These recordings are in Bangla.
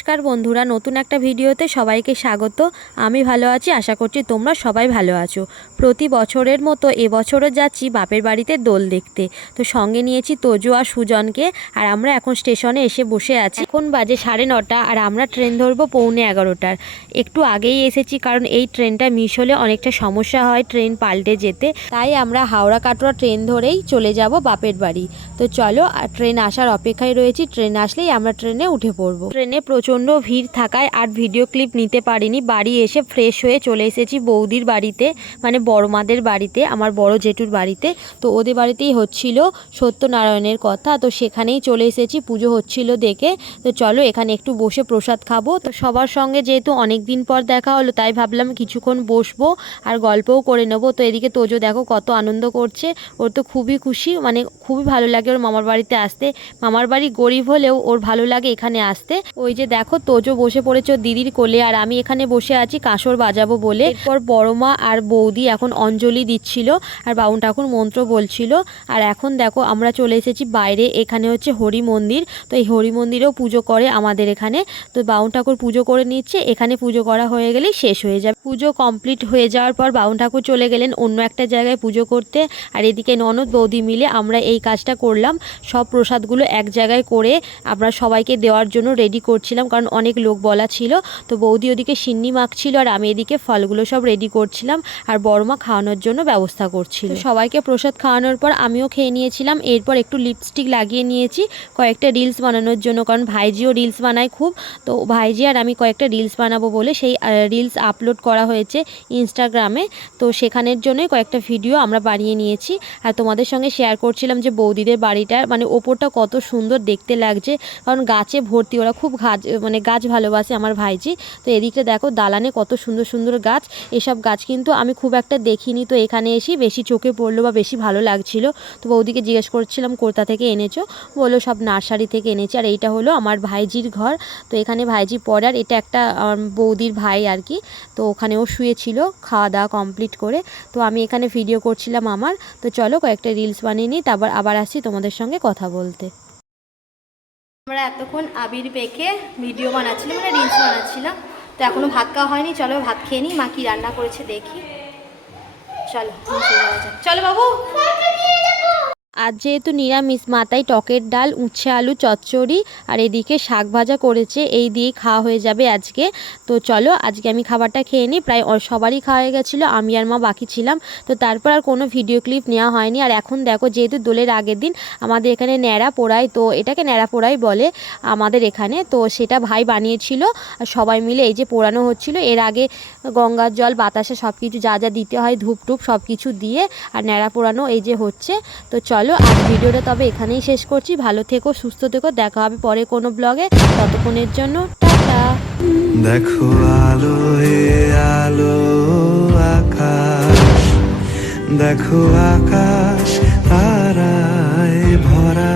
নমস্কার বন্ধুরা, নতুন একটা ভিডিওতে সবাইকে স্বাগত। আমি ভালো আছি, আশা করছি তোমরা সবাই ভালো আছো। প্রতি বছরের মতো এবছরও যাচ্ছি বাপের বাড়িতে দোল দেখতে। তো সঙ্গে নিয়েছি তোজো আর সুজনকে, আর আমরা এখন স্টেশনে এসে বসে আছি। এখন বাজে সাড়ে নটা, আর আমরা ট্রেন ধরবো পৌনে এগারোটার। একটু আগেই এসেছি, কারণ এই ট্রেনটা মিস হলে অনেকটা সমস্যা হয় ট্রেন পাল্টে যেতে। তাই আমরা হাওড়া কাটোয়া ট্রেন ধরেই চলে যাব বাপের বাড়ি। তো চলো ট্রেন আসার অপেক্ষায় রয়েছি। ট্রেন আসলেই আমরা ট্রেনে উঠে পড়ব। ট্রেনে প্রচণ্ড ভিড় থাকায় আর ভিডিও ক্লিপ নিতে পারিনি। বাড়ি এসে ফ্রেশ হয়ে চলে এসেছি বৌদির বাড়িতে মানে বড় মাদের বাড়িতে, আমার বড় জেঠুর বাড়িতে। তো ওদের বাড়িতেই হচ্ছিল সত্যনারায়ণের কথা। তো সেখানেই চলে এসেছি, পুজো হচ্ছিল দেখে। তো চলো এখানে একটু বসে প্রসাদ খাব। তো সবার সঙ্গে যেহেতু অনেক দিন পর দেখা হলো, তাই ভাবলাম কিছুক্ষণ বসবো আর গল্পও করে নেব। তো এদিকে তোজো দেখো কত আনন্দ করছে। ওর তো খুবই খুশি মানে খুবই ভালো লাগে ওর মামার বাড়িতে আসতে। মামার বাড়ি গরিব হলেও ওর ভালো লাগে এখানে আসতে। ওই যে দেখো তোজো বসে পড়েছে দিদির কোলে আর আমি এখানে বসে আছি কাঁসর বাজাবো বলে। এরপর বড়মা আর বৌদি এখন অঞ্জলি দিচ্ছিল আর বাউন ঠাকুর মন্ত্র বলছিল। আর এখন দেখো, আমরা চলে এসেছি বাইরে, এখানে হচ্ছে হরি মন্দির। তো এই হরি মন্দিরেও পুজো করে আমাদের এখানে। তো বাউন ঠাকুর পুজো করে নিচ্ছে, এখানে পুজো করা হয়ে গেলেই শেষ হয়ে যাবে। পুজো কমপ্লিট হয়ে যাওয়ার পর বাউন ঠাকুর চলে গেলেন অন্য একটা জায়গায় পুজো করতে। আর এদিকে ননদ বৌদি মিলে আমরা এই কাজটা করলাম। সব প্রসাদগুলো এক জায়গায় করে আমরা সবাইকে দেওয়ার জন্য রেডি করছিলাম। কারণ অনেক লোক বলা ছিল। তো বৌদি ওদিকে সিন্নি মাখছিল আর আমি এদিকে ফলগুলো সব রেডি করছিলাম আর বড়মা খাওয়ানোর জন্য ব্যবস্থা করছিল। সবাইকে প্রসাদ খাওয়ানোর পর আমিও খেয়ে নিয়েছিলাম। এরপর একটু লিপস্টিক লাগিয়ে নিয়েছি কয়েকটা রিলস বানানোর জন্য কারণ ভাইজিও রিলস বানায় খুব। তো ভাইজি আর আমি কয়েকটা রিলস বানাবো বলে সেই রিলস আপলোড করা হয়েছে ইনস্টাগ্রামে তো সেখানের জন্যই কয়েকটা ভিডিও আমরা বানিয়ে নিয়েছি। আর তোমাদের সঙ্গে শেয়ার করছিলাম যে বৌদিদের বাড়িটা মানে ওপরটা কত সুন্দর দেখতে লাগছে। কারণ গাছে ভর্তি ওরা খুব গাছ মানে গাছ ভালোবাসে আমার ভাইজি। তো এদিকটা দেখো দালানে কত সুন্দর সুন্দর গাছ। এসব গাছ কিন্তু আমি খুব একটা দেখিনি। তো এখানে এসেই বেশি চোখে পড়ল বা বেশি ভালো লাগছিল। তো বৌদিকে জিজ্ঞেস করছিলাম, কোথা থেকে এনেছো? বলল, সব নার্সারি থেকে এনেছি। আর এইটা হলো আমার ভাইজির ঘর। তো এখানে ভাইজি পড়ে, আর এটা একটা বৌদির ভাই আর কি। তো ওখানেও শুয়েছিল খাওয়া দাওয়া কমপ্লিট করে। তো আমি এখানে ভিডিও করছিলাম আমার। তো চলো কয়েকটা রিলস বানিয়ে নিই, তারপর আবার আসছি তোমাদের সঙ্গে কথা বলতে। আমরা এতক্ষণ আবির পেকে ভিডিও বানাচ্ছিলাম মানে রিলস বানাচ্ছিলাম। তো এখনও ভাত খাওয়া হয়নি, চলো ভাত খেয়ে নিই, মা কি রান্না করেছে দেখি। চলো চলো বাবু। আজ যেহেতু নিরামিষ, মাথায় টকের ডাল, উচ্ছে আলু, চচ্চড়ি আর এদিকে শাক ভাজা করেছে, এই দিয়েই খাওয়া হয়ে যাবে আজকে। তো চলো, আজকে আমি খাবারটা খেয়ে নিই, প্রায় সবারই খাওয়া হয়ে গেছিল, আমি আর মা বাকি ছিলাম। তো তারপর আর কোনো ভিডিও ক্লিপ নেওয়া হয়নি। আর এখন দেখো, যেহেতু দোলের আগের দিন, আমাদের এখানে ন্যাড়া পোড়াই তো এটাকে ন্যাড়া পোড়াই বলে আমাদের এখানে। তো সেটা ভাই বানিয়েছিল, আর সবাই মিলে এই যে পোড়ানো হচ্ছিল, এর আগে গঙ্গার জল, বাতাসে সব কিছু যা যা দিতে হয়, ধূপ টুপ সব কিছু দিয়ে আর ন্যাড়া পোড়ানো এই যে হচ্ছে। তো চলো আজ ভিডিওটা তবে এখানেই শেষ করছি। ভালো থেকো, সুস্থ থেকো। দেখা হবে পরে কোনো ব্লগে ততক্ষণের জন্য টাটা। দেখো আলো আলো আকাশ। দেখো আকাশ তারায় ভরা।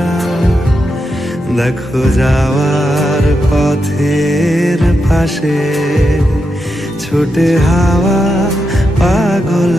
দেখো যাওয়ার পথের পাশে ছোটে হাওয়া পাগল